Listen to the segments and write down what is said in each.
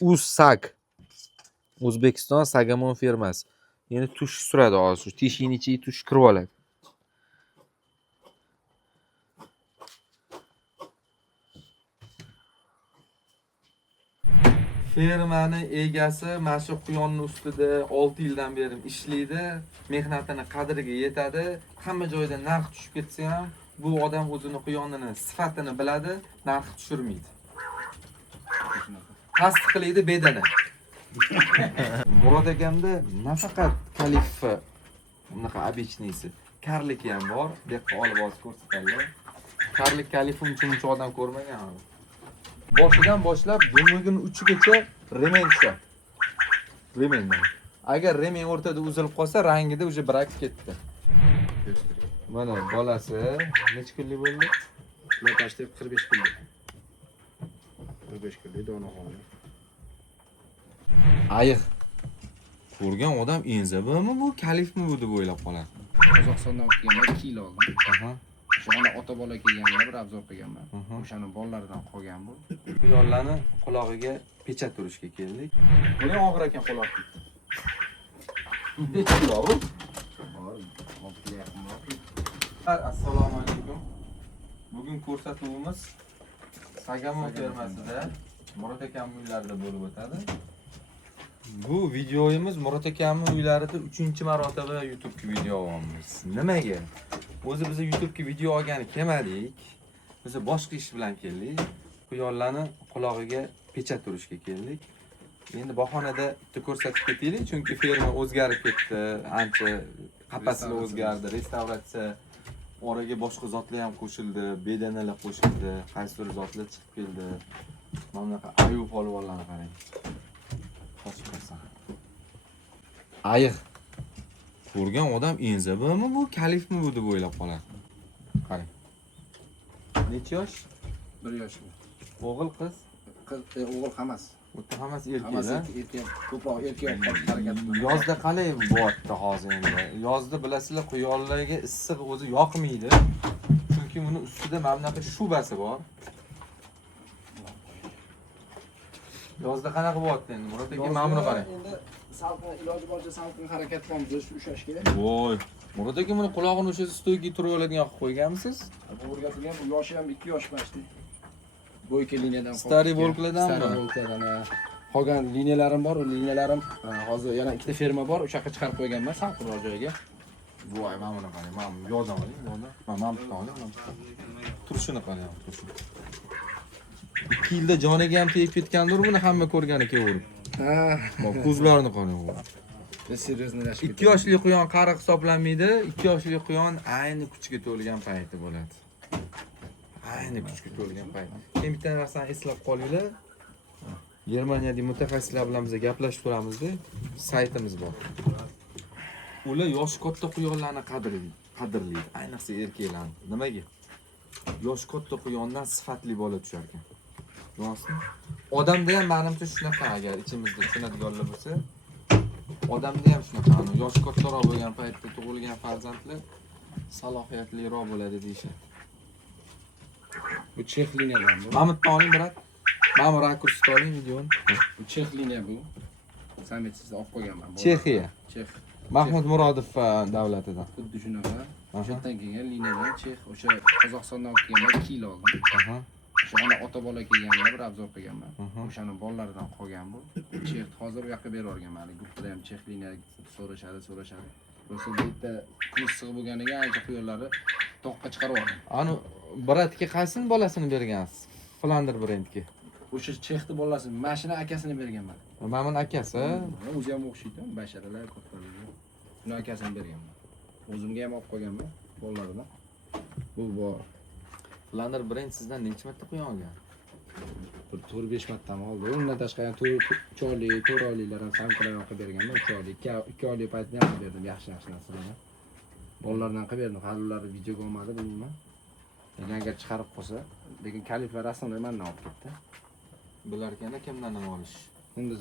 Uzsag. O'zbekiston Sagamon firmasi. Endi tush suradi hozir. Teshikning ichiga tush kirib oladi. Firmani egasi mana shu quyonni ustida 6 yildan beri ishlaydi, mehnatini qadriga yetadi. Hamma joyda narx tushib ketsa ham, bu odam o'zini quyonini sifatini biladi, narx tushirmaydi. Tasdiqlaydi bedana. Murod akamda nafaqat kalifa bunaqa обычныйsi, karliki ham bor. Bu yerga olib hozir ko'rsatadilar. Karlik kalifa uncha odam ko'rmagan hali. Boshidan boshlab dumligini uchigacha remen tushadi. Remendan. Agar remen o'rtada uzilib qolsa, rangida уже brak ketdi. Mana bolasi necha kunlik bo'ldi? Lokashda 45 kunlik. 45 kunlik donaxoni. Ayiq. Ko'rgan odam enzabimi bu, kalifmi bu deb o'ylab qoladi. Qozog'istondan kelganlar 2 yil oldin. Aha. O'shani ota bola kelganlar bir obzor qilganman. O'shani bolalaridan qolgan bu. Quyonlarni qulog'iga pechat urishga keldik. Buni og'ir ekan quloq. Necha kilo bu? Assalomu alaykum. Bugun ko'rsatuvimiz Sagamon fermasida Murod akamning uylarida bo'lib o'tadi. Bu videoyimiz Murod akamning uylarida 3-marotaba YouTube video olamiz. Nimaga? O'zi biz YouTube video olgani kelmadik. Biz boshqa ish bilan keldik. Quyonlarni qulog'iga pechat urishga keldik. Endi bahonada bitta ko'rsatib ketaylik, chunki ferma o'zgarib ketdi, ancha qapaslar o'zgardi, restavratsiya, oraga boshqa zotlar ham qo'shildi, bedanalar qo'shildi, qaysidir zotlar chiqib keldi. Mana bunaqa ayu polvonlarni qarang. Qo'shqasan. Ayiq. Ko'rgan odam enzabimi bu, kalifmi bu deb o'ylab qoladi. Qarang. Necha yosh? 1 yosh. O'g'il, qiz? O'g'il hamas. O'ta hammasi erkak. Hammasi erkak. Ko'proq erkak harakat qiladi. Yozda qalay bo'lyapti hozir endi. Yozda bilasizlar, quyonlarga issiq o'zi yoqmaydi. Chunki buni ustida mana bunaqa shubasi bor. Yozda qanaqa bo'lyapti endi? Murod aka, mana buni qarang. Endi salqin iloji boricha salqin harakat qilamiz, ushlashga. Voy. Murod aka, buni qulog'ini o'sha stoyga turib oladigan qilib qo'yganmisiz? Bu o'rgatilgan, bu yoshi ham 2 yosh почти. Bo'yka liniyadan Stari volklardanmi? Stari volklardan. Qolgan liniyalarim bor, u liniyalarim hozir yana ikkita ferma bor, o'sha yoqqa chiqarib qo'yganman salqinroq joyga. Voy, mana buni qarang. Mana bu yordam oling, mana. Mana bu to'g'ri. Turishini qarang, turishini. 2 yilda joniga ham tegib ketgandir buni hamma ko'rgani kelaverib. Ha, Bak ko'zlarini qarang. seryoznalashib 2 yoshli quyon qari hisoblanmaydi. 2 yoshli quyon ayni kuchga to'lgan payti bo'ladi. Ayni kuchga to'lgan payt. Keyin bitta narsani eslab qolinglar. Germaniyada mutaxassislar bilan biz gaplashib turamizda, saytimiz bor. Ular yosh katta quyonlarni qadrlaydi, ayniqsa erkaklarni. Nimaga? Yosh katta quyondan sifatli bola tushar ekan. Rostmi? Odamda ham menimcha shunaqa, agar ichimizda tushunadiganlar bo'lsa, odamda ham shunaqa. Yosh kattaroq bo'lgan paytda tug'ilgan farzandlar salohiyatliroq bo'ladi deyishadi. Bu Chex liniyadan bu. Mamutni oling, brat. Mana bu rakursni oling videoni. Bu Chex liniya bu. Samitsiz olib qo'yganman. Chexiya. Chex. Mahmud Murodov davlatidan. Xuddi shunaqa. O'shadan kelgan liniyadan Chex, o'sha Qozog'istondan olib kelganman 2 yil oldin. Aha. O'shani ota bola kelganlar bir obzor qilganman. O'shani bolalaridan qolgan bu. Chex hozir bu yoqqa berib yuborganman. Gruppada ham Chex liniya so'rashadi. Rosa bu yerda kuz sig'ib bo'lganiga ancha quyonlari toqqa chiqarib yuborgan. Ani bratga qaysini bolasini bergansiz? Flander brendga. O'sha Chexni bolasi, mashina akasini berganman. Mana buni akasi. O'zi ham o'xshaydi, basharalar kattalar. Uni akasini berganman. O'zimga ham olib qo'yganman bolalarimdan. Bu bor. Flander brend sizdan necha marta quyon olgan? Bir 4-5 marta oldi. Undan tashqari ham 3 oylik, 4 oyliklar ham samkalar qilib berganman. 3 oylik, 2 oylik paytda ham berdim, yaxshi narsalarni. Bolalardan qilib berdim. Hali ular videoga olmadi, bilmayman. Agar chiqarib qo'ysa, lekin kaliflar rasmini mendan olib ketdi. Bular ekan kimdan olish? Endi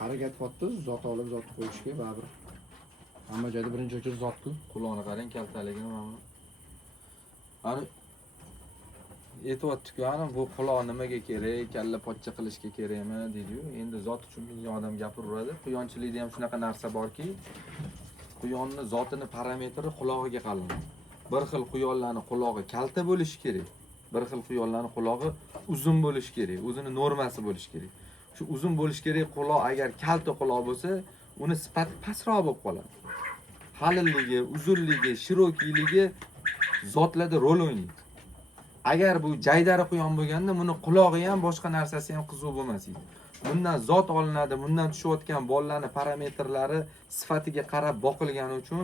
harakat qilyapti, zot olib, zot qo'yishga baribir. Hamma joyda birinchi o'chir zotku. Quloqni qarang, kaltaligini mana. Ani aytyapti-ku, ana bu quloq nimaga kerak, kalla pochcha qilishga kerakmi deydi-yu. Endi zot uchun million odam gapiraveradi. Quyonchilikda ham shunaqa narsa borki, quyonni zotini parametri qulog'iga qalinadi. Bir xil quyonlarning qulog'i kalta bo'lishi kerak. Bir xil quyonlarning qulog'i uzun bo'lishi kerak. O'zini normasi bo'lishi kerak. Shu uzun bo'lishi kerak quloq agar kalta quloq bo'lsa, uni sifati pastroq bo'lib qoladi. Qalilligi, uzunligi, shirokiyligi zotlarda rol o'ynaydi. Agar bu jaydari quyon bo'lganda, buni qulog'i ham boshqa narsasi ham qiziq bo'lmas edi. Bundan zot olinadi, bundan tushayotgan bolalarning parametrlari sifatiga qarab boqilgani uchun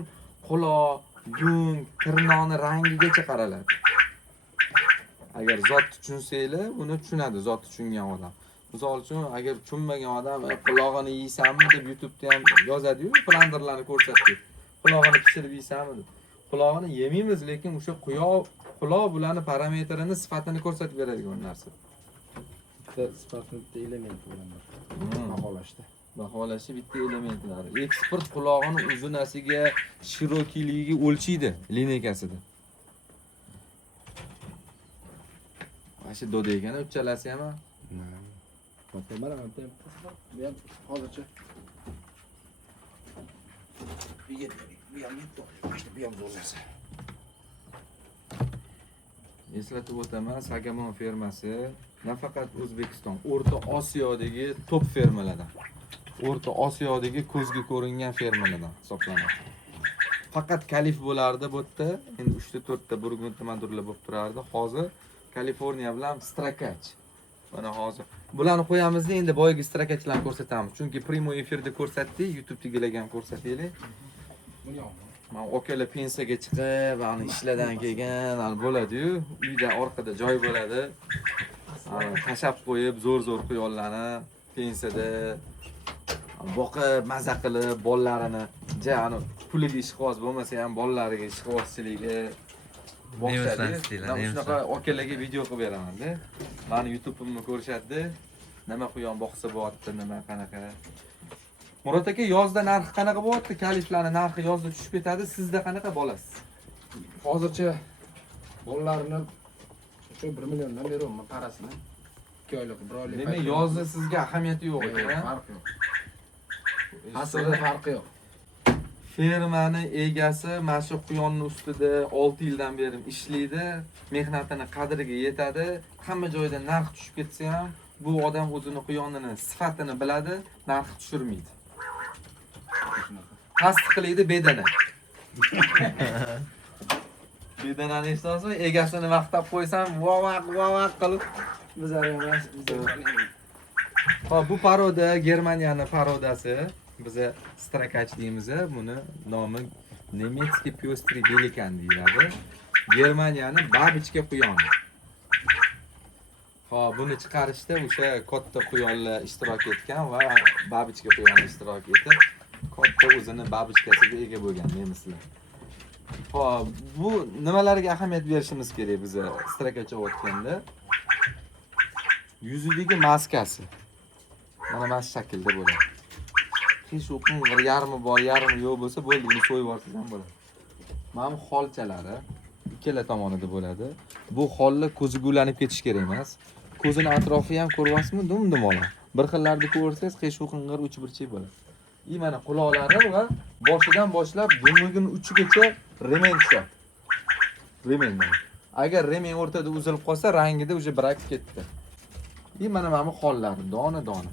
quloq, yung, tirnoqning rangigacha qaraladi. Agar zot tushunsangiz, buni tushunadi zot tushungan odam. Misol uchun, agar tushunmagan odam qulog'ini yeysanmi deb YouTube'da ham yozadi-yu, flanderlarni ko'rsatdi. Qulog'ini pishirib yeysanmi deb. Qulog'ini yemaymiz, lekin o'sha quloq bularning parametrini, sifatini ko'rsatib beradigan narsa. Sifatni bitta element bilan baholashda. Baholashi bitta elementlari. Ekspert qulog'ining uzunasiga, shirokiyligiga o'lchaydi lineykasida. Mana doda ekan, uchalasi ham. Mana bu ham hozircha. Bu ham zo'rlasa. Eslatib o'taman, Sagamon fermasi nafaqat O'zbekiston, O'rta Osiyodagi top fermalardan. O'rta Osiyodagi ko'zga ko'ringan fermalardan hisoblanadi. Faqat kalif bo'lardi bu yerda, endi 3 ta 4 ta burgund madurlar bo'lib turardi. Hozir Kaliforniya bilan strakach. Mana hozir bularni qo'yamiz-da, endi boyagi strakachlarni ko'rsatamiz. Chunki primoy efirda ko'rsatdik, YouTube'dagilar ham ko'rsataylik. Buni yo'q. Men okalar pensiyaga chiqib, ani ishlardan kelgan, ani bo'ladi-yu, uyda orqada joy bo'ladi. Tashab qo'yib, zo'r quyonlarni pensiyada boqib, maza qilib, bolalarini, ani puliga ishqiboz bo'lmasa ham bolalariga ishqibozchiligi boqishadi. Men shunaqa okalarga video qilib beraman-da. Meni YouTube'imni ko'rishadi. Nima quyon boqsa bo'lyapti, nima qanaqa. Murod aka, yozda narxi qanaqa bo'lyapti? Kaliflarning narxi yozda tushib ketadi. Sizda qanaqa bo'lasiz? Hozircha bolalarni shu 1 milliondan beraman parasini. 2 oylik, 1 oylik. Demak, yozda sizga ahamiyati yo'q ekan. Farqi yo'q. Aslida farqi yo'q. Fermani egasi mana shu quyonni ustida 6 yildan beri ishlaydi, mehnatini qadriga yetadi. Hamma joyda narx tushib ketsa ham, bu odam o'zini quyonini sifatini biladi, narx tushirmaydi. Tasdiqlaydi bedana. Bedanani eshitasizmi? Egasini maqtab qo'ysam, vavaq qilib bizlar emas, Xo'p, bu paroda Germaniyaning parodasi. Biza strakach deymiz, buni nomi Nemetskiy Pyostri Velikan deyiladi. Germaniyaning babichka quyoni. Xo'p, buni chiqarishda o'sha katta quyonlar ishtirok etgan va babichka quyoni ishtirok etib, katta o'zini babichkasiga ega bo'lgan nemislar. Xo'p, bu nimalarga ahamiyat berishimiz kerak biz strakach o'tganda? Yuzidagi maskasi. Mana shu shaklda bo'ladi. Hech o'qing yarmi bor, yarmi yo'q bo'lsa bo'ldi, buni so'yib olsangiz ham bo'ladi. Mana bu xolchalari ikkala tomonida bo'ladi. Bu xollar ko'ziga ulanib ketish kerak emas. Ko'zini atrofi ham ko'ryapsizmi? Dum-dum ola. Bir xillarni ko'rsangiz, qish o'qing'ir uch burchak bo'ladi. Mana quloqlari va boshidan boshlab dumigining uchigacha remen tushadi. Remendan. Agar remen o'rtada uzilib qolsa, rangida o'sha brak ketdi. Mana bu xollari, dona-dona.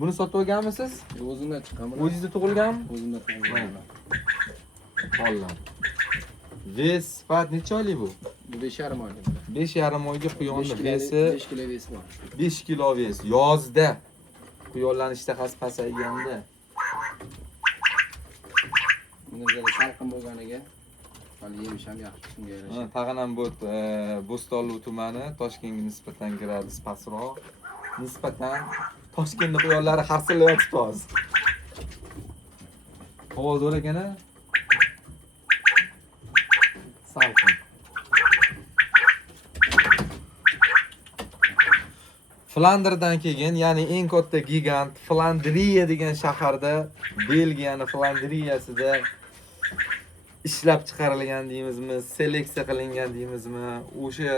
Buni sotib olganmisiz? O'zimdan chiqqanman. O'zingizda tug'ilganmi? O'zimdan tug'ilganman. Xollar. Ves sifat necha oylik bu? 5,5 oylik. 5,5 oyga quyonni vesi 5 kilo vesi bor. 5 kilo ves. Yozda quyonlarning ishtahasi pasayganda. Bunga salqin bo'lganiga hali yemish ham yaxshi shunga yarasha. Tag'in ham bu Bo'stonli tumani Toshkentga nisbatan gradus pastroq. Nisbatan Toshkentning quyonlari harsillayotibdi hozir. Havo zo'r ekan-a? Salqin. Flanderdan kelgan, ya'ni eng katta gigant Flandriya degan shaharda, Belgiyaning Flandriyasida ishlab chiqarilgan deymizmi, seleksiya qilingan deymizmi, o'sha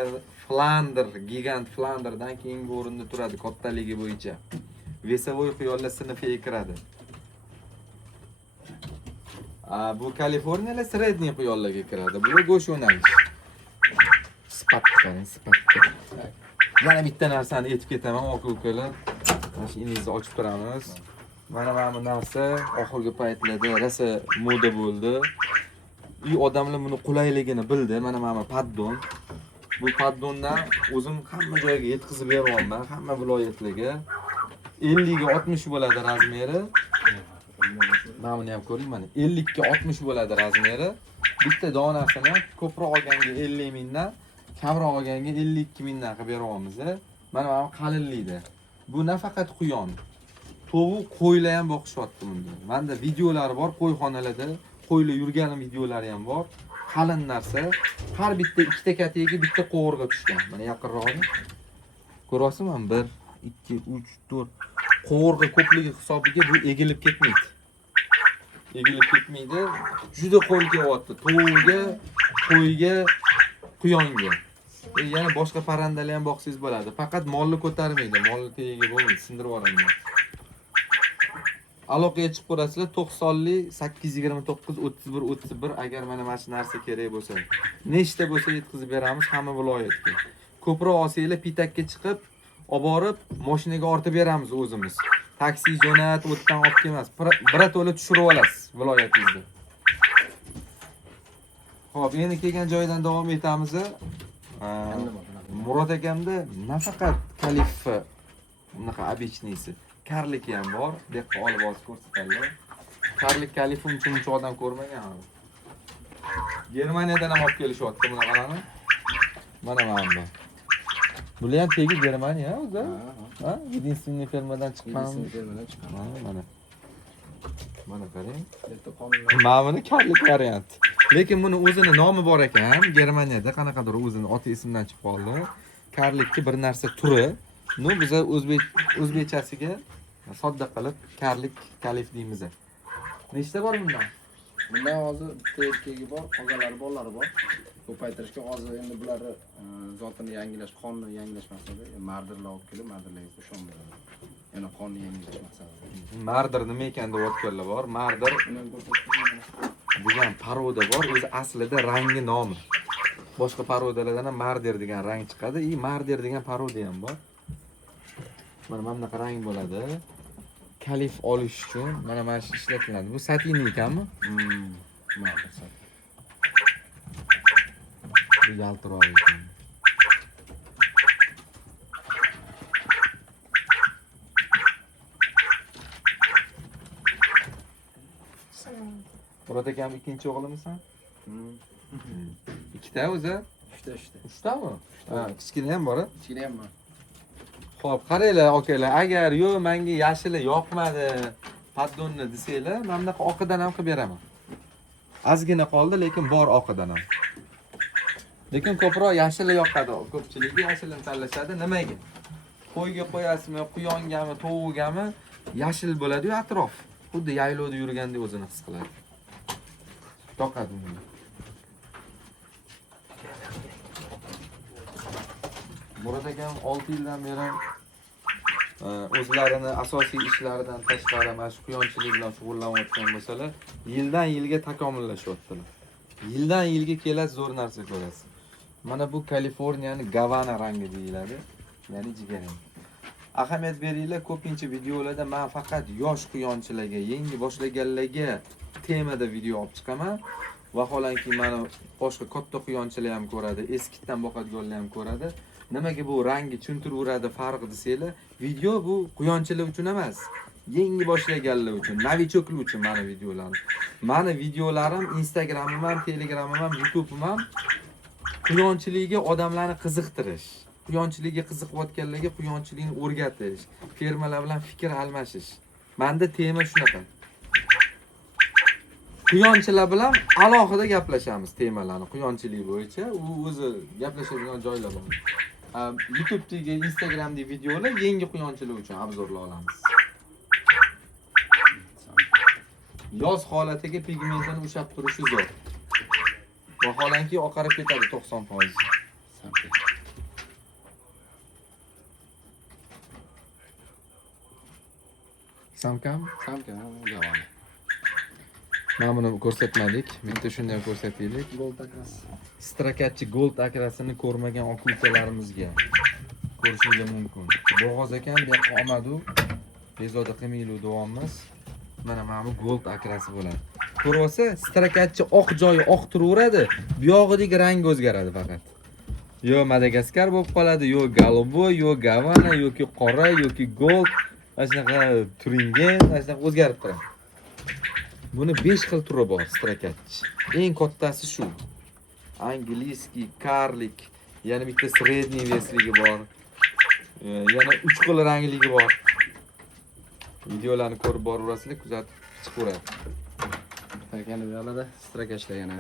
Flander, gigant Flanderdan keyingi o'rinda turadi kattaligi bo'yicha. Vesovoy quyonlar sinfiga kiradi. Bu Kaliforniyalik sredniy quyonlarga kiradi. Bu go'sht yo'nalish. Sifatga. Yana bitta narsani aytib ketaman, aka-ukalar. Mana shu inizni ochib turamiz. Mana bu narsa oxirgi paytlarda rosa moda bo'ldi. Odamlar buni qulayligini bildi. Mana paddon. Bu paddondan o'zim hamma joyga yetkazib beryapman, hamma viloyatlarga. 50 ga 60 bo'ladi razmeri. Mana buni ham ko'ring, mana 50 ga 60 bo'ladi razmeri. Bitta donasini ko'proq olganga 50 mingdan, kamroq olganga 52 mingdan qilib beryapmiz. Mana bu qalinlikda. Bu nafaqat quyon. Tovuq, qo'ylar ham boqishyapti bunda. Menda videolari bor, qo'yxonalarda qo'ylar yurgan videolari ham bor. Qalin narsa. Har bitta ikkita katiga bitta qo'g'irga tushgan. Mana yaqinroqni. Ko'ryapsizmi? 1, 2, 3, 4. Qo'g'irga ko'pligi hisobiga bu egilib ketmaydi. Egilib ketmaydi. Juda qo'l kelyapti. Tovuqga, qo'yga, quyonga. Yana boshqa parandalar ham boqsangiz bo'ladi. Faqat molni ko'tarmaydi. Molni tagiga bo'lmaydi, sindirib yuboradi. Aloqaga chiqib ko'rasizlar 90li 829 31 31 agar mana shu narsa kerak bo'lsa. Nechta bo'lsa yetkazib beramiz hamma viloyatga. Ko'proq olsanglar pitakka chiqib, olib borib, mashinaga ortib beramiz o'zimiz. Taksi jo'nat, o'tdan olib kelmas. Birato'la tushirib olasiz viloyatingizda. Xo'p, endi kelgan joydan davom etamiz. Murod akamda nafaqat kalifa bunaqa обычныйsi karlik ham bor. Deb olib ko'rsatadilar. Karlik kalifa uncha odam ko'rmagan hali. Germaniyadan ham olib kelishyapti bunaqalarni. Mana. Bular ham tegi Germaniya o'zi. Ha? Единственный fermadan chiqqan. Mana qarang. Mana buni karlik variant. Lekin buni o'zini nomi bor ekan. Germaniyada qanaqadir o'zini oti ismidan chiqib qoldi. Karlikki bir narsa turi. Nu biza o'zbekchasiga sodda qilib karlik kalif deymiz. Nechta bor bundan? Bundan hozir bitta erkagi bor, qolganlari bolalari bor. Ko'paytirishga hozir endi bular zotini yangilash, qonni yangilash maqsadida mardirlar olib kelib, mardirlarga qo'shamiz. Yana qonni yangilash maqsadida. Mardir nima ekan deb o'tganlar bor. Mardir degan paroda bor, o'zi aslida rangi nomi. Boshqa parodalardan ham mardir degan rang chiqadi, mardir degan paroda ham bor. Mana bunaqa rang bo'ladi. Kalif olish uchun mana shu ishlatiladi. Bu satinli ekanmi? Mardir satin. Bu yaltiroq ekan. Murod akam ikkinchi o'g'limisan? Ikkita o'zi? Uchtami? Ha, kichkina ham bor-a? Kichkina ham bor. Xo'p, qaranglar akalar, agar yo'q menga yashili yoqmadi, paddonni desanglar, men bunaqa oqidan ham qilib beraman. Ozgina qoldi, lekin bor oqidan ham. Lekin ko'proq yashili yoqadi. Ko'pchiligi yashilni tanlashadi. Nimaga? Qo'yga qo'yasizmi, quyongami, tovuqgami, yashil bo'ladi-yu atrof. Xuddi yaylovda yurgandek o'zini his qiladi. Yoqadi buni. Murod akam 6 yildan beri o'zlarini asosiy ishlaridan tashqari mana shu quyonchilik bilan shug'ullanayotgan bo'lsalar, yildan yilga takomillashyaptilar. Yildan yilga kelasiz, zo'r narsa ko'rasiz. Mana bu Kaliforniyaning Gavana rangi deyiladi, ya'ni jigarrang. Ahamiyat beringlar, ko'pincha videolarda men faqat yosh quyonchilarga, yangi boshlaganlarga temada video olib chiqaman. Vaholanki mana boshqa katta quyonchilar ham ko'radi, eskidan boqadiganlar ham ko'radi. Nimaga bu rangi tushuntiradi farqi desanglar, video bu quyonchilar uchun emas, yangi boshlaganlar uchun, novichoklar uchun mana videolarim. Mana videolarim Instagramim ham, Telegramim ham, YouTube'im ham quyonchiligiga odamlarni qiziqtirish, quyonchiligiga qiziqayotganlarga quyonchilikni o'rgatish, fermalar bilan fikr almashish. Menda tema shunaqa. Quyonchilar bilan alohida gaplashamiz temalarni, quyonchilik bo'yicha. U o'zi gaplashadigan joylar bor. YouTube'dagi, Instagramdagi videolar yangi quyonchilik uchun obzorlar olamiz. Yoz holatiga pigmentini ushlab turishi zo'r. Vaholanki oqarib ketadi 90%. Samka. Samkam? Samka, javon. Mana buni ko'rsatmadik. Bitta shuni ham ko'rsataylik. Gold akrasi. Strakatchi Gold akrasini ko'rmagan aka-ukalarimizga ko'rishingiz mumkin. Bo'g'oz ekan, bu yoqqa olmadi. Bezovta qilmaylik davomimiz. Mana bu Gold akrasi bo'ladi. Ko'rsa, strakatchi oq joyi oq turaveradi, bu yog'idagi rang o'zgaradi faqat. Yo Madagaskar bo'lib qoladi, yo Galoboy, yo Gavana, yoki qora, yoki Gold, mana shunaqa Turingen, mana shunaqa o'zgarib turadi. Buni 5 xil turi bor strakatchi. Eng kattasi shu. Angliskiy, karlik, yana bitta sredniy vesligi bor. Yana 3 xil rangligi bor. Videolarni ko'rib boraverasizlar, kuzatib chiqaveradi. Yana bu yoqda strakatchilar yana.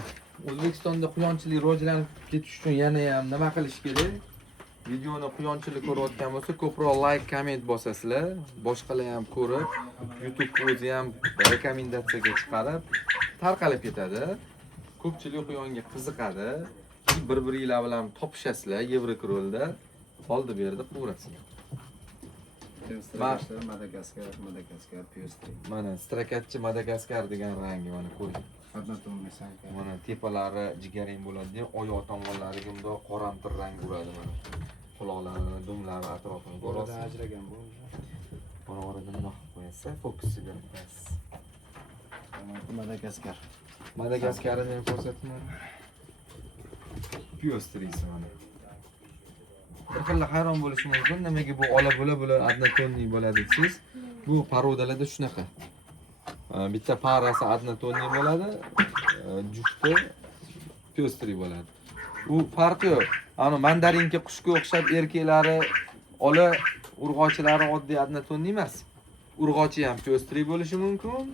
O'zbekistonda quyonchilik rivojlanib ketish uchun yana ham nima qilish kerak? Videoni quyonchilik ko'rayotgan bo'lsa, ko'proq like, komment bosasizlar. Boshqalar ham ko'rib, YouTube o'zi ham rekomendatsiyaga chiqarib tarqalib ketadi. Ko'pchilik quyonga qiziqadi. Bir-biringlar bilan topishasizlar Yevrokrolda. Oldi berdi quratsizlar. Madagaskar, Piyostri. Mana strakatchi Madagaskar degan rangi mana ko'ring. Однотонный samka. Mana tepalari jigarrang bo'ladi, oyoq tomonlariga bundoq qoramtir rang uradi mana. Quloqlari, dumlari atrofini Orada ko'rasiz. ajragan bu. Mana orada nima qilib qo'yasiz? Fokusiga qo'yasiz. Madagaskar. Madagaskarni ham ko'rsatdim. Piostrisi mana. Bir xil hayron bo'lish mumkin, nimaga bu ola bo'la однотонный bo'ladi siz. Bu parodalarda shunaqa. Bitta parasi однотонный bo'ladi, jufti piostriy bo'ladi. U farqi yo'q. Ana mandarinka qushga o'xshab erkaklari ola urg'ochilari oddiy однотонный emas. Urg'ochi ham piostriy bo'lishi mumkin,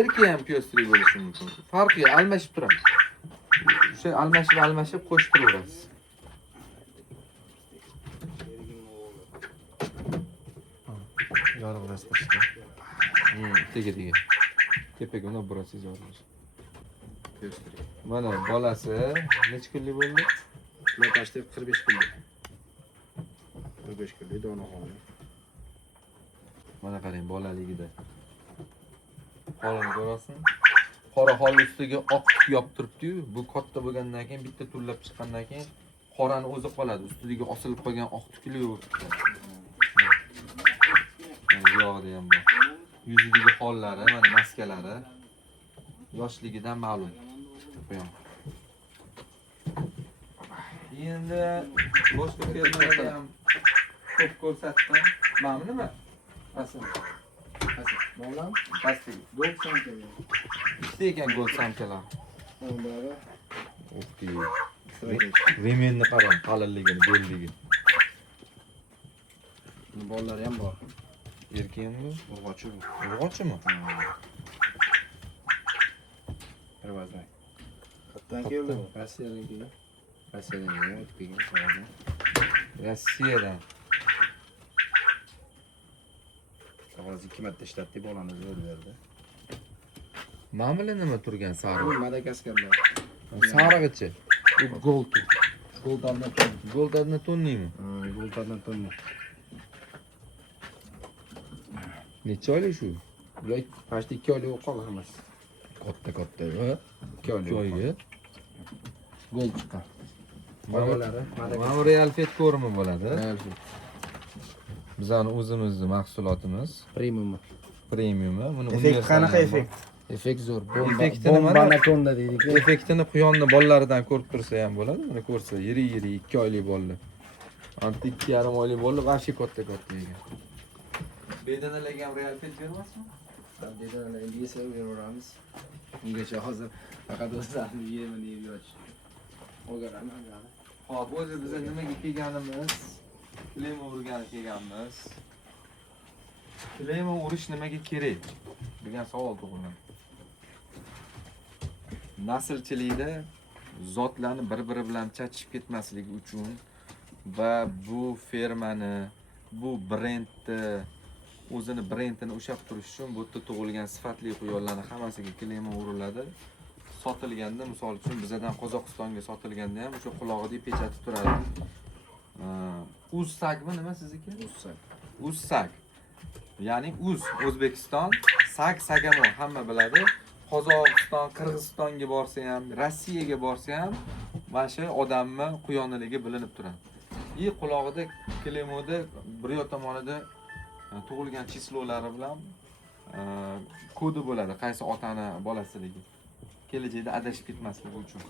erkak ham piostriy bo'lishi mumkin. Farqi yo'q, almashib turadi. O'sha almashib qo'shib turaverasiz. Yorug'lashtirishdi. Tega. Tepaga uni burasiz yorilish. Mana bolasi necha kunlik bo'ldi? Lokashda 45 kunlik. 45 kunlik donaxoni. Mana qarang bolaligida. Holini ko'rasizmi? Qora hol ustiga oq tuk yopib turibdi-yu, bu katta bo'lgandan keyin bitta turlab chiqqandan keyin qorani o'zi qoladi. Ustiga osilib qolgan oq tukli yo'q. Yog'ida ham bor. Yuzidagi hollari, mana maskalari yoshligidan ma'lum. Qo'yam. Endi boshqa fermerlar ham ko'p ko'rsatdim. Mana nima? Asl. Bolam Plastik. gold samka. Ikkita ekan gold samkalar. Bundagi O'xti. strakatchi. Remenni qarang, qalinligini, belligini. Bolalari ham bor. Erkakmi? Urg'ochi bu. Urg'ochimi? Rivojdan. Qayerdan keldi bu? Rossiyadan. Rossiyadan. Qog'oz 2 marta ishlatdi, bolani zo'r berdi. Ma'muli nima turgan Bu sariq? Madagaskarlar. Sarig'ichi. U gold. Gold Однотонныйmi? Gold. Necha oylik shu? Bular pashta 2 oylik qolganmiz. Katta. 2 oylik. Joyi. Gold chiqqan. Mana Qolganlari bu real fet ko'rimi bo'ladi. Madagaskar. Bizani o'zimizning mahsulotimiz, premiumi. Buni Effekt qanaqa effekt? Effekt zo'r. Effektini mana- Anaconda deydik. Effektini quyonni bolalaridan ko'rib tursa ham bo'ladi. Buni ko'rsa, yiri 2 oylik bo'ldi. Anti 2,5 oylik bo'ldi, vaqti katta ekan. Bedanalarga ham real fet bermasmi? Dedan endi esa beramiz. Ungacha hozir faqat o'zlarini yemini yeb yotish. O'garamiz. Xo'p, o'zi biz nimaga kelganimiz? Lemon urgani kelganmiz. Lemon urish nimaga kerak degan savol tug'iladi. Naslchilikda zotlarni bir-biri bilan chachishib ketmasligi uchun va bu fermani, bu brendni o'zini brendini ushlab turish uchun bu yerda tug'ilgan sifatli quyonlarning hammasiga lemon uriladi. sotilganda, misol uchun bizdan Qozog'istonga sotilganda ham o'sha qulog'idagi pechati turadi. Ussakmi nima sizniki? Ussak. Ya'ni O'zbekiston, Sagamon hamma biladi. Qozog'iston, Qirg'izistonga borsa ham, Rossiyaga borsa ham mana shu odamni quyoniligi bilinib turadi. Qulog'ida klemoda bir yoq tomonida tug'ilgan chislolari bilan kodi bo'ladi, qaysi otani bolasiligi. Kelajakda adashib ketmasligi uchun.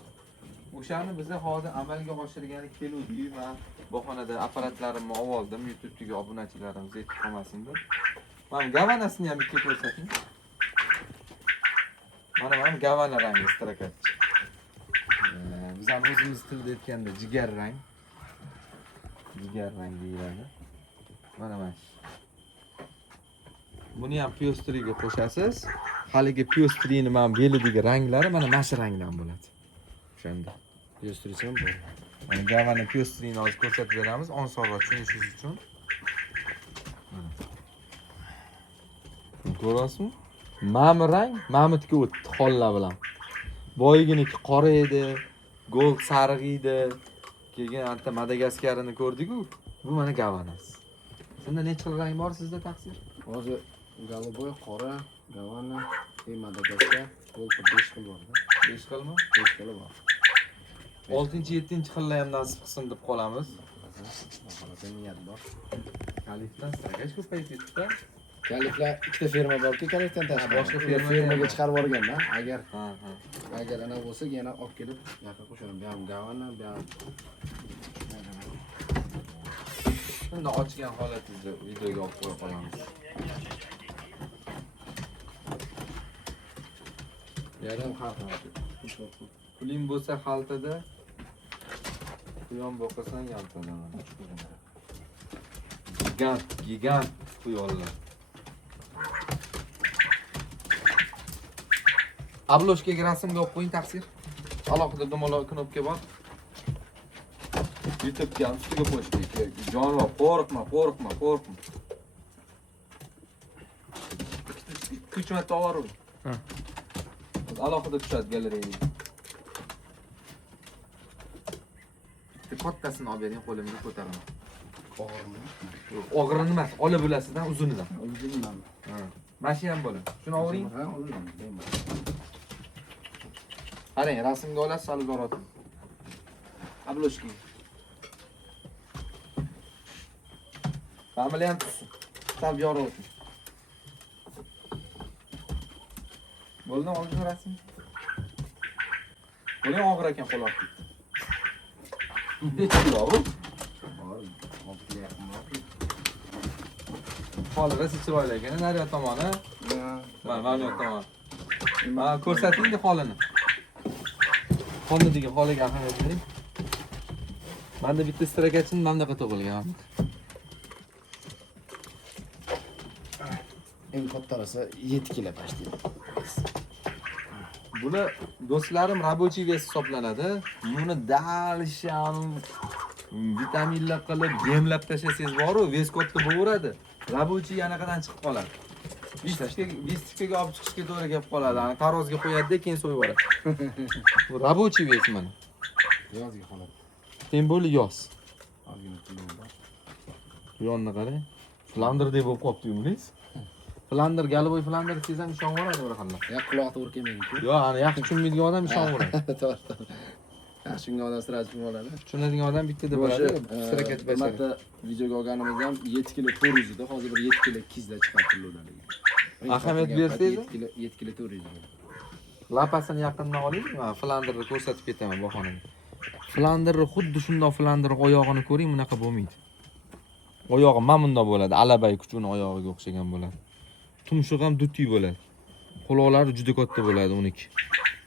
O'shani biz hozir amalga oshirgani keluvdik. Men bahonada apparatlarimni oldim, YouTube'dagi obunachilarimiz yetib qolmasin deb. Mana gavanasini ham bitta ko'rsating. Mana gavana rangi strakat. Biz ham o'zimiz tilda aytganda jigar rang. Jigar rang deyiladi. Mana mana. Buni ham pyostriga qo'shasiz. Haligi pyostrini men belidagi ranglari mana shu rangdan bo'ladi. O'shanda pyostrisi ham bor. Mana gavana pyostrini hozir ko'rsatib beramiz, osonroq tushunishingiz uchun. Ko'rasizmi? Ma'mi rang, ma'mitga o'tdi xollar bilan. Boyiginiki qora edi, gold sariq edi. Keyin anta Madagaskarini ko'rdik-ku. Bu mana gavanasi. Shunda necha xil rang bor sizda taqsir? Hozir Galoboy, qora, Gavana, Madagaskar, gold 5 xil bor. 5 xilmi? 5 xil bor. 6-7-xillar ham nasib qilsin deb qolamiz. Xohlasa niyat bor. Kalifdan stragach ko'payib ketdi-da. Kaliflar ikkita firma borki, kalifdan tashqari boshqa firmaga chiqarib yuborganda, Ha. agar ana bo'lsa, yana olib kelib yoqqa qo'shaman. Bu ham Gavana, bu ham Shunda ochgan holatingizni videoga olib qo'ya qolamiz. yarim xalq. Puling bo'lsa xaltada, quyon boqasan yaltadan. Gigant quyonlar. Obloshkaga rasmga olib qo'ying taqsir. Alohida dumaloq knopka bor. YouTube'ga ham ustiga qo'yish kerak. Jonivor, qo'rqma. 3 marta ovoru. Ha. Alohida tushadi galereyaga. Kattasini olib bering, qo'limga ko'taraman. Og'irini emas, olib bo'lasidan uzunidan. Uzunidan. Ha. Mashi ham bo'ladi. Shuni olring. Ha, olaman. Qarang, rasmga olasiz, hali zorat. Obloshka. Family ham tutsin. Tab yorib o'ting. Bo'ldi, oldin rasm. Buni og'ir ekan qo'l olib ketdi. Necha kilo bu? Holida chiroyli ekan, naryoq tomoni. Mana yoq tomoni. Mana ko'rsating holini. Xonnidagi holiga ahamiyat bering. Menda bitta stragachim mana bunaqa tug'ilgan. Eng kattarasi 7 kilo почти. Buni do'stlarim рабочий вес hisoblanadi. Buni dalsham vitaminlar qilib, yemlab tashlasangiz bor-ku, ves katta bo'laveradi. Рабочий anaqadan chiqib qoladi. Vistikaga olib chiqishga to'g'ri kelib qoladi. Ani tarozga qo'yadi-da, keyin so'yib yuboradi. Bu рабочий вес mana. Yozga qoladi. Teng bo'li yoz. Ozgina pulum bor. Yonni qarang. Flander deb bo'lib qolibdi umringiz. Flander, Galoboy Flander desam ishonvoradi o'raxonlar. Ya quloqda o'rkamaydi-ku. Yo'q, ani yaxshi tushunmaydigan odam ishonvoradi. To'g'ri. Yaxshi tushungan odam sira tushunadi. Tushunadigan odam bitta deb bo'ladi. Strakat bachar. Marta videoga olganimiz ham 7 kilo 400 edi. Hozir bir 7 kilo 200 da chiqarib ularga. Ahamiyat bersangiz, 7 kilo 400. Lapasini yaqindan oling, men Flanderni ko'rsatib ketaman bahonaga. Flanderni xuddi shundoq Flanderning oyog'ini ko'ring, bunaqa bo'lmaydi. Oyog'i mana bundoq bo'ladi, alabay kuchuni oyog'iga o'xshagan bo'ladi. Tumshuq ham dutiy bo'ladi. Quloqlari juda katta bo'ladi uniki.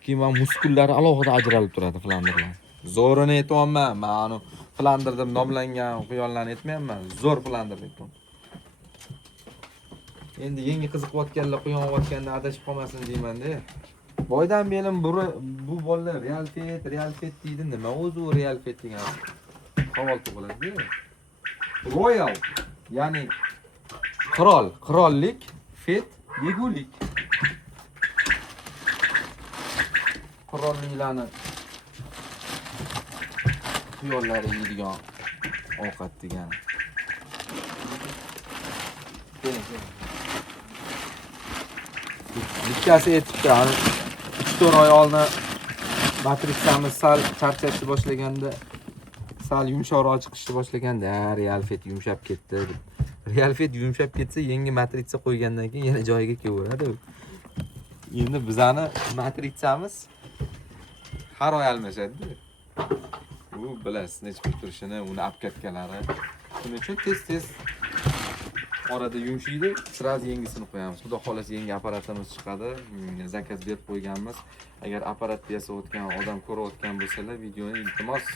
Keyin ham muskullari alohida ajralib turadi Flanderlar. Zo'rini aytayapman, men uni Flander deb nomlangan quyonlarni aytmayapman, zo'r Flander aytdim. Endi yangi qiziqayotganlar quyon olayotganda adashib qolmasin deyman-da. Boydan belim bu bolalar real fet deydi. Nima o'zi u real fet degan? Savol tug'iladi-da. Royal, ya'ni qirollik, fet, yegulik. qurollilarni quyollari yeydigan ovqat degani. Bittasi aytibdi, 3-4 oy oldin matritsamiz sal charchashni boshlaganda, sal yumshoqroq chiqishni boshlaganda, Realfet yumshab ketdi deb. Realfet yumshab ketsa, yangi matritsa qo'ygandan keyin yana joyiga kelaveradi. Endi bizani matritsamiz har oy almashadi. U bilasiz, nechta turishini, uni apkatkalari. Shuning uchun tez-tez orada yumshaydi, sraz yangisini qo'yamiz. Xudo xolasa yangi apparatimiz chiqadi. Zakaz berib qo'yganmiz. Agar apparat yasayotgan odam ko'rayotgan bo'lsalar, videoni iltimos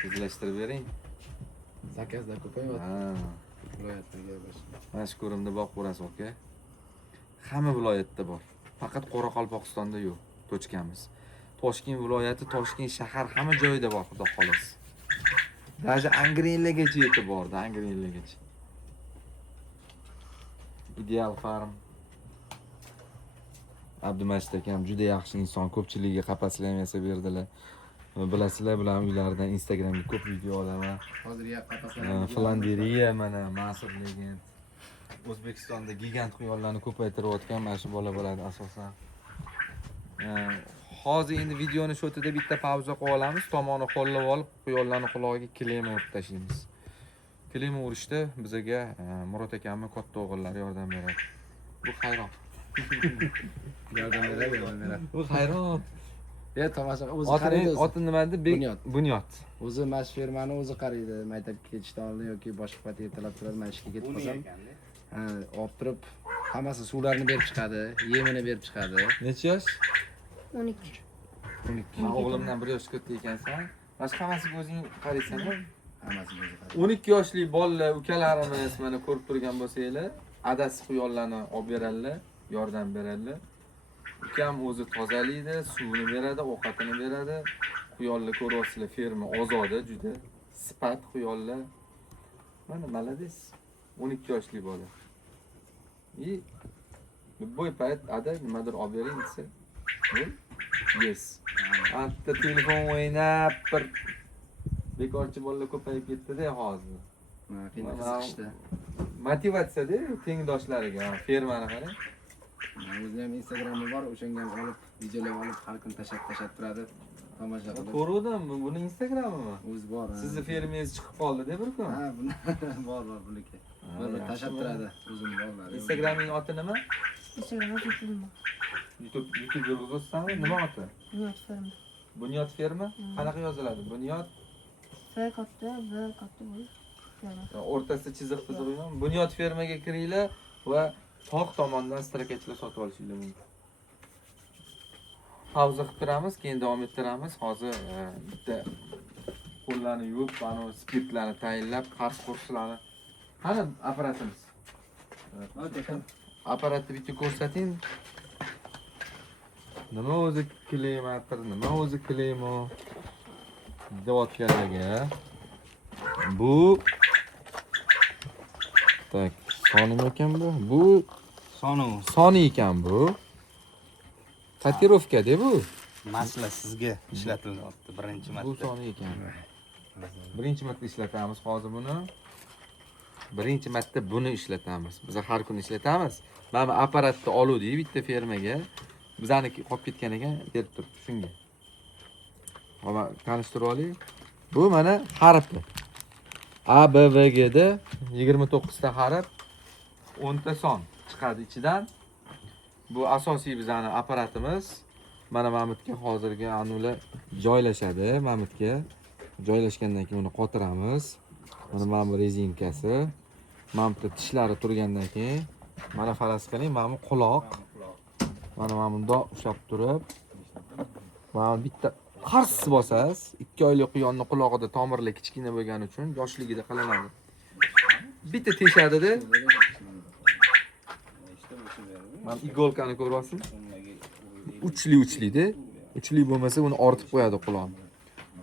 tezlashtirib bering. Zakazlar ko'payyapti. Ha, Viloyatlarga boshqa. mana shu ko'rimda boq ko'rasiz, aka. Hamma viloyatda bor. Faqat Qoraqalpog'istonda yo'q tochkamiz. Toshkent viloyati, Toshkent shahar hamma joyida bor, xudo xolasa. Даже Angrenlargacha yetib bordi, Angrenlargacha. Ideal farm. Abdumajid akam juda yaxshi inson, ko'pchilikga qapaslar ham yasab berdilar. Bilasizlar, bilan uylaridan Instagramga ko'p video olaman. Hozir qapaslar. Flanderiya mana Mas'ud legend. O'zbekistonda gigant quyonlarni ko'paytirayotgan mana shu bola bo'ladi asosan. Hozir endi videoni shotida bitta pauza qilib olamiz, tomoni qo'llab olib, quyonlarni qulog'iga klema urib tashlaymiz. Klema urishda bizaga Murod akamning katta o'g'illari yordam beradi. Bu hayron. Yordam beradi. Bu hayron. Ya tomosha o'zi qaraydi. Oti nima edi? Bunyod. O'zi mana shu firmani o'zi qaraydi. Maktabga ketishdan oldin yoki boshqa payt ertalab turib mana ishga ketib qolsam, olib turib hammasi suvlarni berib chiqadi, yemini berib chiqadi. Necha yosh? 12. 12. O'g'limdan 1 yosh katta ekansan. Mana shu hammasiga o'zing qaraysan-ku. Hammasi o'zi qaraydi. 12 yoshli bolalar, ukalarimiz mana ko'rib turgan bo'lsanglar, adasi quyonlarni olib beradilar, yordam beradilar. Ukam o'zi tozalaydi, suvini beradi, ovqatini beradi. Quyonlar ko'ryapsizlar, ferma ozoda, juda sifat quyonlar. Mana malades. 12 yoshli bola. Bo'y payt ada nimadir olib bering desa. Yes. Anta telefon o'ynab bir bekorchi bolalar ko'payib ketdi-da hozir. Mana qiziqishdi. Motivatsiyada tengdoshlariga fermani qarang. O'zi ham Instagram'i bor, o'shanga ham olib, videolar olib, har kun tashab turadi. Tomosha qilib. Ko'rdim, buni Instagram'imi? O'zi bor. Sizni fermangiz chiqib qoldi-da bir kun. Ha, bor buniki. Bir tashab turadi, o'zini bolalari. Instagram'ning oti nima? Instagramda YouTube. YouTube yurg'izsanmi? Nima oti? Bunyod firma. Bunyod ferma? Qanaqa yoziladi? Bunyod V katta, V katta bo'lib. o'rtasida chiziq yo'q. Bunyod fermaga kiringlar va tog' tomondan strakachilar sotib olishingiz mumkin. Pauza qilib turamiz, keyin davom ettiramiz. Hozir bitta qo'llarni yuvib, mana spirtlarni tayinlab, qarz qo'shlarni. Qani apparatimiz? Apparatni bitta ko'rsating. Nima o'zi klimatir, nima o'zi klimo deyotganlarga. Bu tak, soni ekan bu? Bu soni ekan bu. Tatuirovka-da bu. Masala sizga ishlatilyapti birinchi Bu marta. soni ekan. Birinchi marta ishlatamiz hozir buni. Birinchi marta buni ishlatamiz. Biz har kun ishlatamiz. Mana apparatni oluvdik bitta fermaga. Bizaniki qolib ketgan ekan, berib turibdi shunga. Mana tanishtirib olaylik. Bu mana harfi. A, B, V, G da 29 ta harf, 10 ta son chiqadi ichidan. Bu asosiy bizani apparatimiz. Mana Mamutga hozirgi anular joylashadi. Mamutga joylashgandan keyin uni qotiramiz. Mana mana bu rezinkasi. Mamutda tishlari turgandan keyin mana faras qiling, mana bu quloq. Mana bundoq ushlab turib, mana bitta qars bosasiz. 2 oylik quyonni qulog'ida tomirlar kichkina bo'lgani uchun yoshligida qilinadi. Bitta teshadi-da. Mana igolkani ko'ryapsiz? Uchli-uchli-da. Uchli bo'lmasa uni ortib qo'yadi quloqni.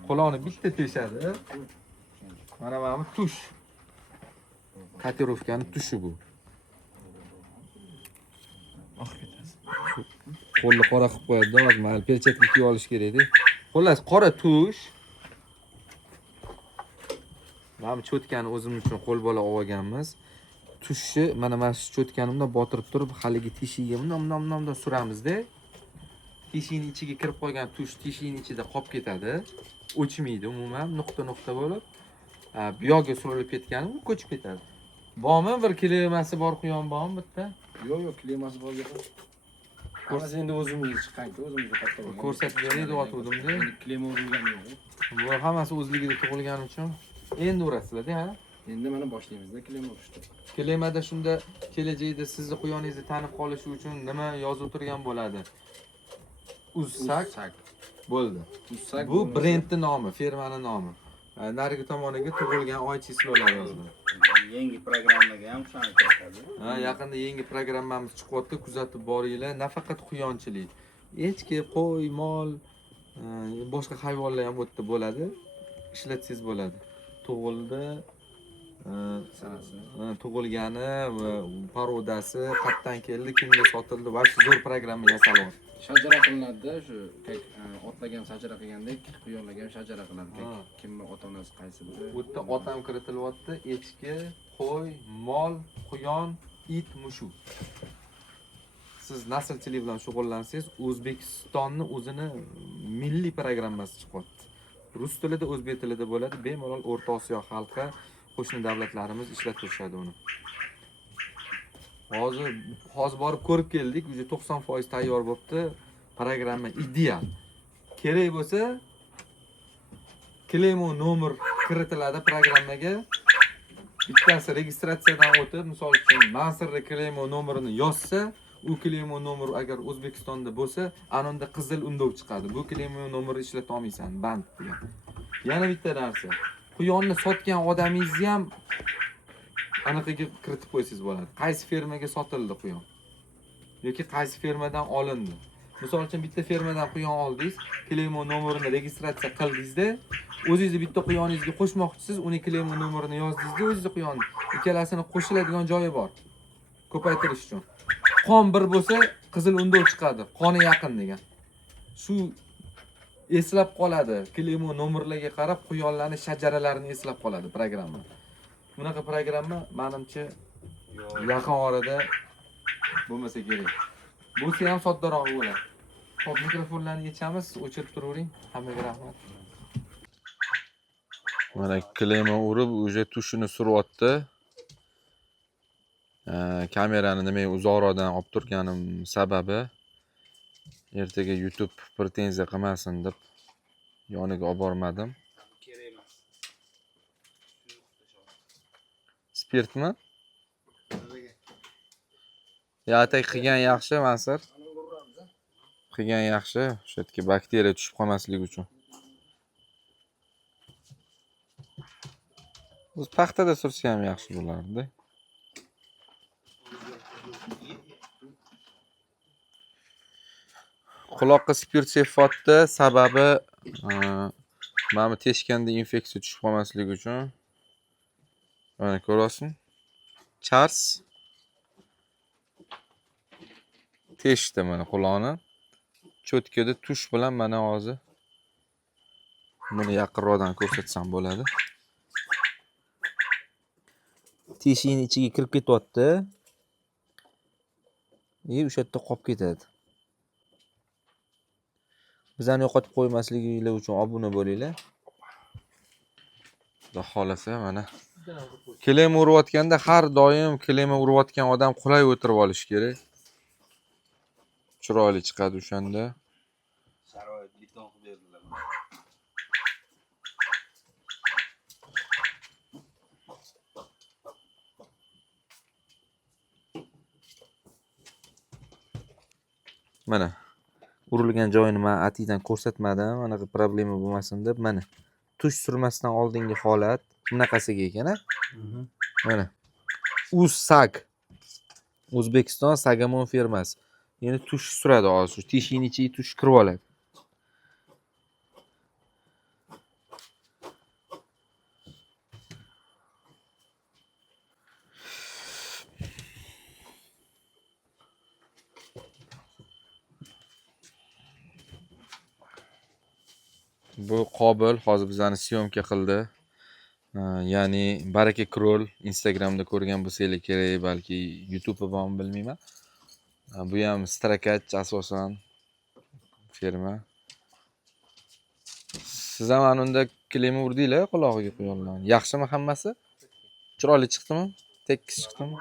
Quloqni bitta teshadi. Mana bu tush. Tatuirovkani tushi bu. qo'lni qora qilib qo'yadi, hozir mana perchatka kiyib olish kerak-da. Xullas, qora tush. Mana bu cho'tkani o'zimiz uchun qo'l bola olganmiz. Tushni mana shu cho'tkanimda botirib turib, haligi teshigiga bunday suramiz-da. Teshikning ichiga kirib qolgan tush teshikning ichida qolib ketadi. O'chmaydi umuman, nuqta bo'lib. Bu yoqqa surilib ketgani u ko'chib ketadi. Bormi bir kilemasi bor quyon bormi bitta? Yo'q, klimasi bor yo'q. Ko'rsa endi o'zimizga chiqqanki, o'zimizga katta bo'lgan. Ko'rsatib beray deyotgandim-da. Endi klima urilgani yo'q. Bu hammasi o'zligida tug'ilgani uchun endi urasizlar-da, ha? Endi mana boshlaymiz-da klima urishni. Kelemada shunda kelajakda sizni quyoningizni tanib qolishi uchun nima yozib o'tirgan bo'ladi? Uzsak bo'ldi. Uzsak Bu brendning nomi, firmaning nomi. Narigi tomoniga tug'ilgan oy chislolari yozilgan. Yangi programmaga ham shuni kiritadi. Yaqinda yangi programmamiz chiqyapti, kuzatib boringlar. Nafaqat quyonchilik, echki, qo'y, mol, boshqa hayvonlar ham o'tda bo'ladi. Ishlatsangiz bo'ladi. Tug'ildi, sanasi. tug'ilgani va parodasi, qayerdan keldi, kimga sotildi va shu zo'r programma yasalyapti. Shajara qilinadi-da, shu otlagan shajara qilgandek, quyonlarga ham shajara qiladi. Kimni ota-onasi qaysi biri? Bu yerda otam kiritilyapti, echki, qo'y, mol, quyon, it, mushuk. Siz naslchilik bilan shug'ullansangiz, O'zbekistonning o'zini milliy programmasi chiqyapti. Rus tilida, o'zbek tilida bo'ladi. Bemalol O'rta Osiyo xalqi, qo'shni davlatlarimiz ishlab turishadi uni. Hozir borib ko'rib keldik, uje 90% tayyor bo'libdi. Programma ideal. Kerak bo'lsa, klemo nomer kiritiladi programmaga. Bittasi registratsiyadan o'tib, misol uchun Nasrning klemo nomerini yozsa, u klemo nomer agar O'zbekistonda bo'lsa, anonda qizil undov chiqadi. Bu klemo nomerini ishlata olmaysan, band degan. Yana bitta narsa. Quyonni sotgan odamingizni ham anaqaga kiritib qo'ysangiz bo'ladi. Qaysi fermaga sotildi quyon yoki qaysi fermadan olindi. Misol uchun bitta fermadan quyon oldingiz, klemo nomerini registratsiya qildingizda, o'zingizni bitta quyoningizga qo'shmoqchisiz, uni klemo nomerini yozdingizda, o'zingizni quyon ikkalasini qo'shiladigan joyi bor. Ko'paytirish uchun. Qon bir bo'lsa, qizil undov chiqadi. Qoni yaqin degan. Shu eslab qoladi. Klemo nomerlarga qarab quyonlarning shajaralarini eslab qoladi programma. Bunaqa programma menimcha yaqin orada bo'lmasa kerak. Bo'lsa ham soddaroq bo'ladi. Xo'p, mikrofonlarni yechamiz, o'chirib turavering. Hammaga rahmat. Mana klema urib, uje tushini suryapti. Kamerani nima uzoqroqdan olib turganim sababi ertaga YouTube pretenziya qilmasin deb yoniga olib bormadim. Kerak emas. Spirtmi? Atak qilgan yaxshi, Mansur. Qilgan yaxshi, o'sha yerga bakteriya tushib qolmasligi uchun. Biz paxtada sursa ham yaxshi bo'lardi. Quloqqa spirt sepyapti, sababi mana bu teshganda infeksiya tushib qolmasligi uchun. Mana ko'rasizmi? Chars teshdi mana quloqni. Cho'tkada tush bilan mana hozir buni yaqinroqdan ko'rsatsam bo'ladi. Teshikning ichiga kirib ketyapti. O'sha yerda qolib ketadi. Bizani yo'qotib qo'ymasligingiz uchun obuna bo'linglar. Xudo xolasa mana klema urayotganda har doim klema urayotgan odam qulay o'tirib olish kerak. Chiroyli chiqadi o'shanda. Sharoit beton qilib berdilar. Mana urilgan joyini men atidan ko'rsatmadim, anaqa problema bo'lmasin deb. Mana tush surmasdan oldingi holat bunaqasiga ekan-a. Mana Uzsak O'zbekiston Sagamon firmasi. Endi tush suradi hozir. Shu teshikning ichiga tush kirib oladi. Bu Qobil hozir bizani syomka qildi. Ya'ni Baraka Krol Instagramda ko'rgan bo'lsanglar kerak, balki YouTube'da bormi bilmayman. Bu ham strakach asosan firma. Siz ham ana unda klema urdinglar qulog'iga quyonlar. Yaxshimi hammasi? Chiroyli chiqdimi? Tekis chiqdimi?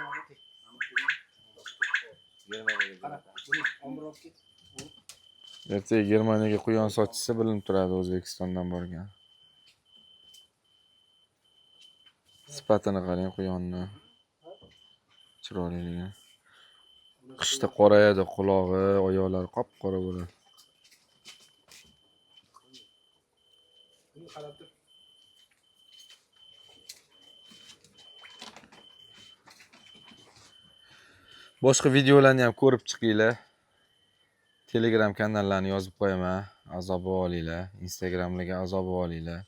Ertaga Germaniyaga quyon sotsa bilinib turadi O'zbekistondan borgan. Sifatini qarang quyonni. Chiroyliligi. Qishda qorayadi qulog'i, oyoqlari qop-qora bo'ladi. Boshqa videolarni ham ko'rib chiqinglar. Telegram kanallarni yozib qo'yaman, a'zo bo'lib olinglar. Instagramlarga a'zo bo'lib olinglar.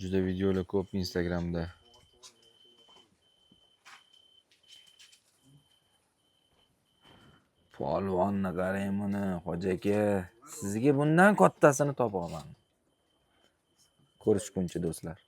Juda videolar ko'p Instagramda. Polvonni qarang buni, hoji aka. Sizga bundan kattasini topaman. Ko'rishguncha do'stlar.